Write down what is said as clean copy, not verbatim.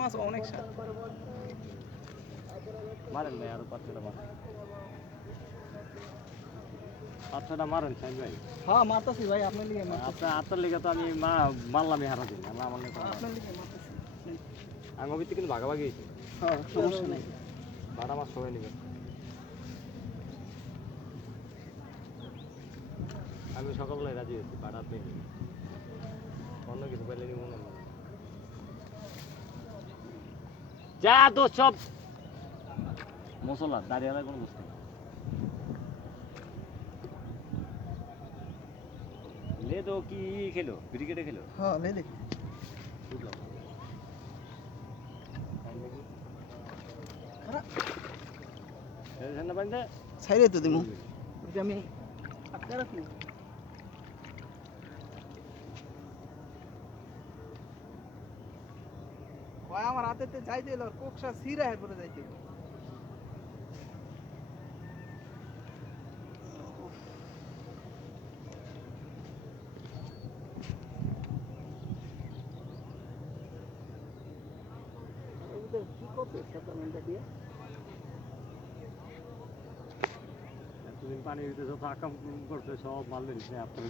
মাছ অনেক স্বাদ। মারেন ভাই আরো 5-6টা মারেন। 5-6টা মারেন সাইদ ভাই। হ্যাঁ মারতাছি ভাই, আপনার লিগে মারতাছি। আপনার লিগে তো আমি মারলামই হারা দিন। আমরা আমার লিগে আপনার লিগে মারতাছি। আঙ্গবিতে কিন্তু ভাগাভাগি হয়েছে। হ্যাঁ সমস্যা নাই। বাটা মাছ সবাই নেবে। আমি সকালবেলায় রাজি হয়েছি বাটা আপনি নেবেন। অন্য কিছু পাইলে নিব না। যা তো সব মশলা দাঁড়িয়ে কোনো বস্তু লে তো কি খেলো ক্রিকেটে খেলো হ্যাঁ লে দেখি বুঝলাম না বান্ধে ছাইরে তো দিমু ওই আমি আটকা রাখি। ভাই আমার হাতেতে যাইতে এলো কোকসা সিরা এরপরে যাইতে এলো। কি করবে সাধারণটা দিয়ে এতদিন পানি দিতে যত আকাম করছে সব মাল দিচ্ছে আপনার